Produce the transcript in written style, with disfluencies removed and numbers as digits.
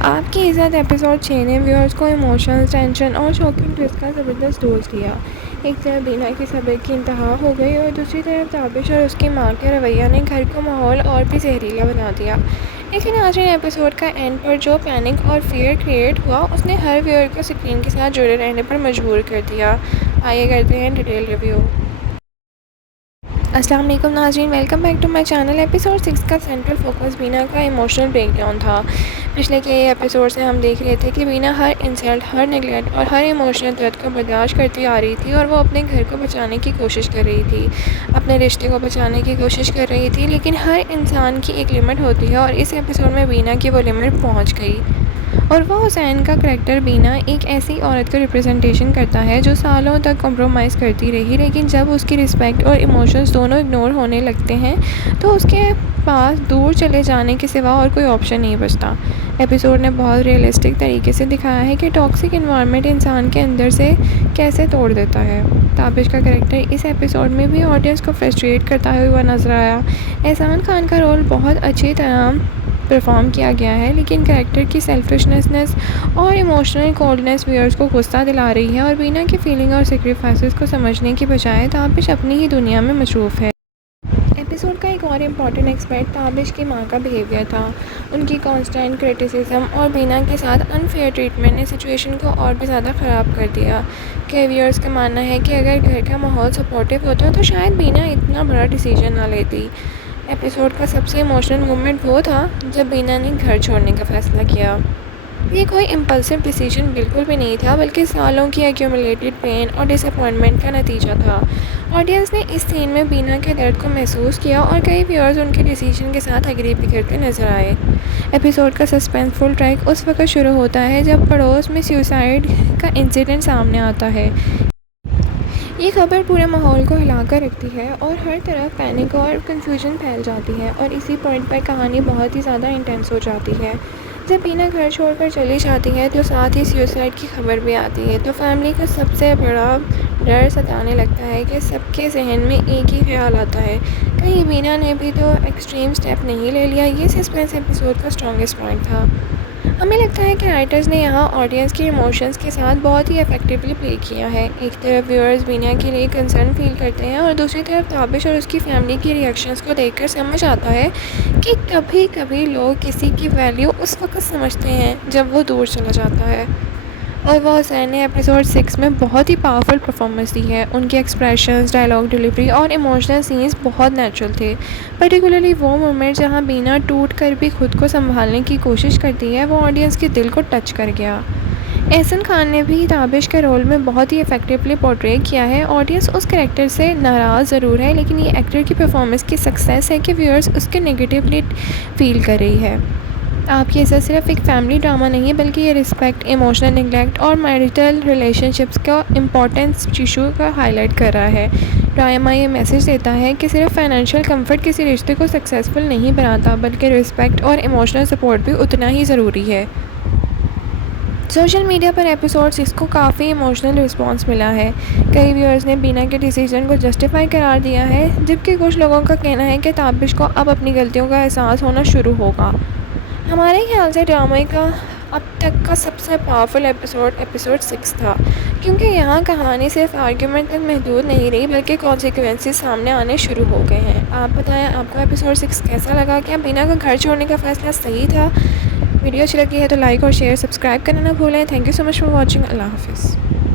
आपकी इज़्ज़त एपिसोड 6 ने व्यूअर्स को इमोशंस, टेंशन और शॉकिंग ट्विस्ट का ज़बरदस्त डोज दिया। एक तरफ बीना की सब्र की इंतहा हो गई और दूसरी तरफ ताबिश और उसकी माँ के रवैया ने घर का माहौल और भी जहरीला बना दिया। लेकिन आज इन एपिसोड का एंड पर जो पैनिक और फियर क्रिएट हुआ उसने हर व्यूअर को स्क्रीन के साथ जुड़े रहने पर मजबूर कर दिया। आइए करते हैं डिटेल रिव्यू। अस्सलाम वालेकुम नाज़रीन, welcome back to my channel. Episode 6 का सेंट्रल फोकस बीना का इमोशनल ब्रेकडाउन था। पिछले कई एपिसोड से हम देख रहे थे कि बीना हर इंसल्ट, हर नेगलेक्ट और हर इमोशनल दर्द को बर्दाश्त करती आ रही थी और वो अपने घर को बचाने की कोशिश कर रही थी, अपने रिश्ते को बचाने की कोशिश कर रही थी। लेकिन हर इंसान की एक लिमिट होती है और इस एपिसोड में बीना की वो लिमिट पहुँच गई। और वो हुसैन का करैक्टर बीना एक ऐसी औरत का रिप्रेजेंटेशन करता है जो सालों तक कॉम्प्रोमाइज़ करती रही, लेकिन जब उसकी रिस्पेक्ट और इमोशंस दोनों इग्नोर होने लगते हैं तो उसके पास दूर चले जाने के सिवा और कोई ऑप्शन नहीं बचता। एपिसोड ने बहुत रियलिस्टिक तरीके से दिखाया है कि टॉक्सिक इन्वायरमेंट इंसान के अंदर से कैसे तोड़ देता है। ताबिश का करैक्टर इस एपिसोड में भी ऑडियंस को फ्रस्ट्रेट करता हुआ नजर आया। एहसान खान का रोल बहुत अच्छी तरह परफॉर्म किया गया है, लेकिन कैरेक्टर की सेल्फिशनेस और इमोशनल कोल्डनेस व्यूअर्स को गुस्सा दिला रही है और बीना की फीलिंग और सेक्रीफाइसेस को समझने की बजाय ताबिश अपनी ही दुनिया में मसरूफ़ है। एपिसोड का एक और इम्पॉर्टेंट एस्पेक्ट ताबिश की माँ का बिहेवियर था। उनकी कांस्टेंट क्रिटिसिज्म और बीना के साथ अनफेयर ट्रीटमेंट ने सिचुएशन को और भी ज़्यादा ख़राब कर दिया। कई व्यूअर्स का मानना है कि अगर घर का माहौल सपोर्टिव होता तो शायद बीना इतना बड़ा डिसीजन ना लेती। एपिसोड का सबसे इमोशनल मोमेंट वो था जब बीना ने घर छोड़ने का फ़ैसला किया। ये कोई इम्पल्सिव डिसीजन बिल्कुल भी नहीं था, बल्कि सालों की एक्यूमुलेटेड पेन और डिसअपॉइंटमेंट का नतीजा था। ऑडियंस ने इस सीन में बीना के दर्द को महसूस किया और कई व्यूअर्स उनके डिसीजन के साथ एग्री भी करते नजर आए। एपिसोड का सस्पेंसफुल ट्रैक उस वक्त शुरू होता है जब पड़ोस में सुसाइड का इंसिडेंट सामने आता है। ये खबर पूरे माहौल को हिलाकर रखती है और हर तरफ पैनिक और कंफ्यूजन फैल जाती है और इसी पॉइंट पर कहानी बहुत ही ज़्यादा इंटेंस हो जाती है। जब बीना घर छोड़कर चली जाती है तो साथ ही सुसाइड की खबर भी आती है, तो फैमिली का सबसे बड़ा डर सताने लगता है कि सबके जहन में एक ही ख्याल आता है, कहीं बीना ने भी तो एक्सट्रीम स्टेप नहीं ले लिया। ये सस्पेंस एपिसोड का स्ट्रॉन्गेस्ट पॉइंट था। हमें लगता है कि राइटर्स ने यहाँ ऑडियंस के इमोशंस के साथ बहुत ही इफेक्टिवली प्ले किया है। एक तरफ व्यूअर्स बीना के लिए कंसर्न फील करते हैं और दूसरी तरफ ताबिश और उसकी फैमिली की रिएक्शंस को देखकर समझ आता है कि कभी कभी लोग किसी की वैल्यू उस वक्त समझते हैं जब वो दूर चला जाता है। और वो हुसैन ने एपिसोड 6 में बहुत ही पावरफुल परफॉर्मेंस दी है। उनके एक्सप्रेशंस, डायलॉग डिलीवरी और इमोशनल सीन्स बहुत नेचुरल थे। पर्टिकुलरली वो मोमेंट जहाँ बीना टूट कर भी खुद को संभालने की कोशिश करती है, वो ऑडियंस के दिल को टच कर गया। एहसान खान ने भी ताबिश के रोल में बहुत ही इफेक्टिवली पोर्ट्रे किया है। ऑडियंस उस कैरेक्टर से नाराज़ ज़रूर है, लेकिन ये एक्टर की परफॉर्मेंस की सक्सेस है कि व्यूअर्स उसके नेगेटिवली फील कर रही है। आपकी ऐसा सिर्फ एक फैमिली ड्रामा नहीं है, बल्कि ये रिस्पेक्ट, इमोशनल नेगलेक्ट और मैरिटल रिलेशनशिप्स का इम्पोर्टेंस इशू का हाईलाइट कर रहा है। ड्रामा ये मैसेज देता है कि सिर्फ फाइनेंशियल कंफर्ट किसी रिश्ते को सक्सेसफुल नहीं बनाता, बल्कि रिस्पेक्ट और इमोशनल सपोर्ट भी उतना ही ज़रूरी है। सोशल मीडिया पर एपिसोड 6 को काफ़ी इमोशनल रिस्पांस मिला है। कई व्यूअर्स ने बीना के डिसीजन को जस्टिफाई करार दिया है, जबकि कुछ लोगों का कहना है कि ताबिश को अब अपनी गलतियों का एहसास होना शुरू होगा। हमारे ख्याल से ड्रामे का अब तक का सबसे पावरफुल एपिसोड 6 था, क्योंकि यहाँ कहानी सिर्फ आर्ग्यूमेंट तक महदूद नहीं रही, बल्कि कॉन्सिक्वेंसेस सामने आने शुरू हो गए हैं। आप बताएं आपको एपिसोड 6 कैसा लगा? क्या बीना का घर छोड़ने का फ़ैसला सही था? वीडियो अच्छी लगी है तो लाइक और शेयर, सब्सक्राइब करना ना भूलें। Thank you so much for watching. अल्लाह हाफिज़।